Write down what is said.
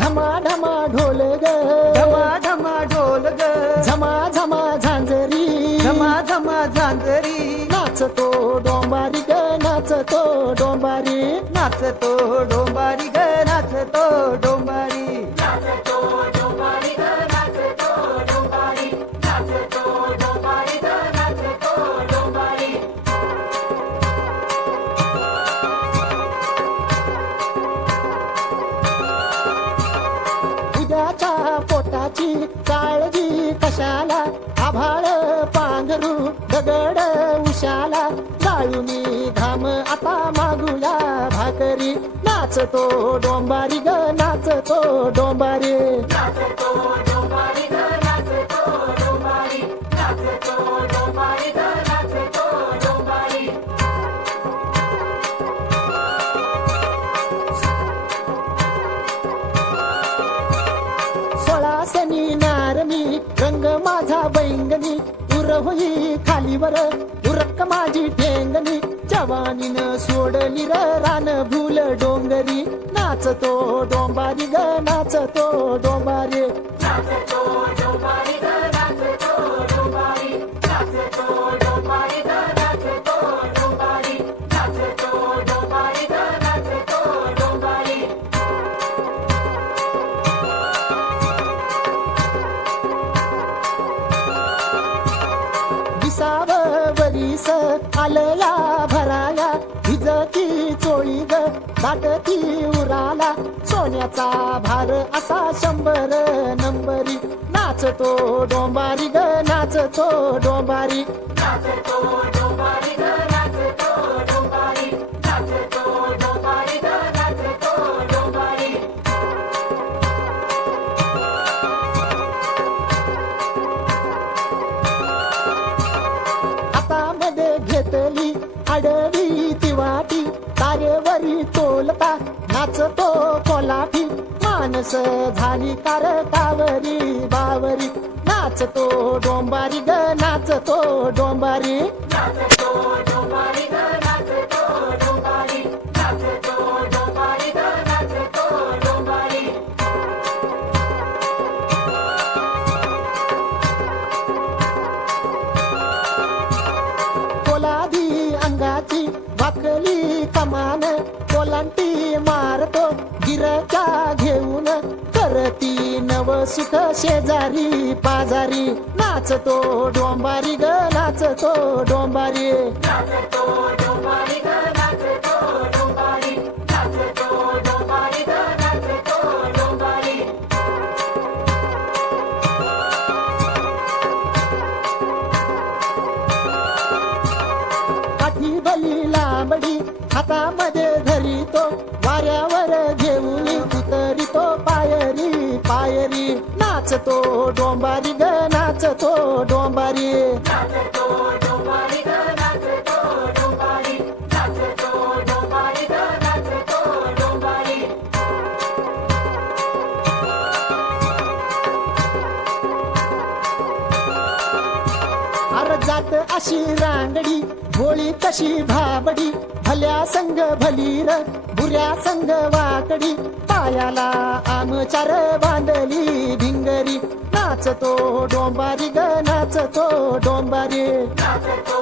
ढमा ढमा ढोल ग, ढमा ढमा ढोल ग, झमा झमा झांजरी, झमा झमा झांजरी, नाचतो डोंबारी ग, नाचतो डोंबारी, नाचतो डोंबारी ग, नाचतो डोंबारी, नाचतो डोंबारी ग, नाचतो डोंबारी, नाचतो डोंबारी ग, नाचतो डोंबारी. उद्याच्या पोटाची काळजी कशाला, आभाळ पांघरू दगड उशाला, गाळूनी घाम आता मागूया भाकरी, नाचतो डोंबारी ग, नाचतो डोंबारी. नाचतो डोंबारी ग, नाचतो डोंबारी, नाचतो डोंबारी ग, नाचतो डोंबारी. सोळासनी नारमी रंग माझा बैंगनी, उर होई खालीवर उरक माझी ठेंगणी, जवानीनं सोडली र रान भूल डोंगरी, नाचतो डोंबारी ग, नाचतो डोंबारी. नाचतो डोंबारी ग, नाचतो डोंबारी, नाचतो डोंबारी ग, नाचतो डोंबारी, नाचतो डोंबारी ग, नाचतो डोंबारी. विसाव वरीस आलया भराया, भिजती चोळी ग, दाटती उराला, सोन्याचा भार असा 100 नंबरी, नाचतो डोंबारी ग, नाचतो डोंबारी. नाचतो डोंबारी ग, नाचतो डोंबारी, नाचतो डोंबारी ग, नाचतो डोंबारी. हातामध्ये घेतली आडवी ती वाटी, तारेवरी तोलता नाचतो कोलाठी, मानस झाली कारकावरी बावरी, नाचतो डोंबारी ग, नाचतो डोंबारी. नाचतो डोंबारी ग, नाचतो डोंबारी, नाचतो डोंबारी ग, नाचतो डोंबारी. कोलादी अंगाची वाकली कमान, कोलांटी मारतो गिरक्या घेऊन, करती नव सुख शेजारी पाजारी, नाचतो डोंबारी ग, नाचतो डोंबारी. नाचतो डोंबारी ग, नाचतो डोंबारी, नाचतो डोंबारी ग, नाचतो डोंबारी. काठी भली लांबडी हातामध्ये धरितो, वाऱ्यावर घेऊन उतरितो पायरी पायरी, नाचतो डोंबारी ग, नाचतो डोंबारी. नाचतो डोंबारी ग, नाचतो डोंबारी, नाचतो डोंबारी ग, नाचतो डोंबारी. अर जात अशी रांगडी, भोळी कशी भाबडी, भल्या संग भलीर बुऱ्या संग वाकडी, पायाला आमचार बांधली भिंगरी, नाचतो डोंबारी ग, नाचतो डोंबारी. नाचतो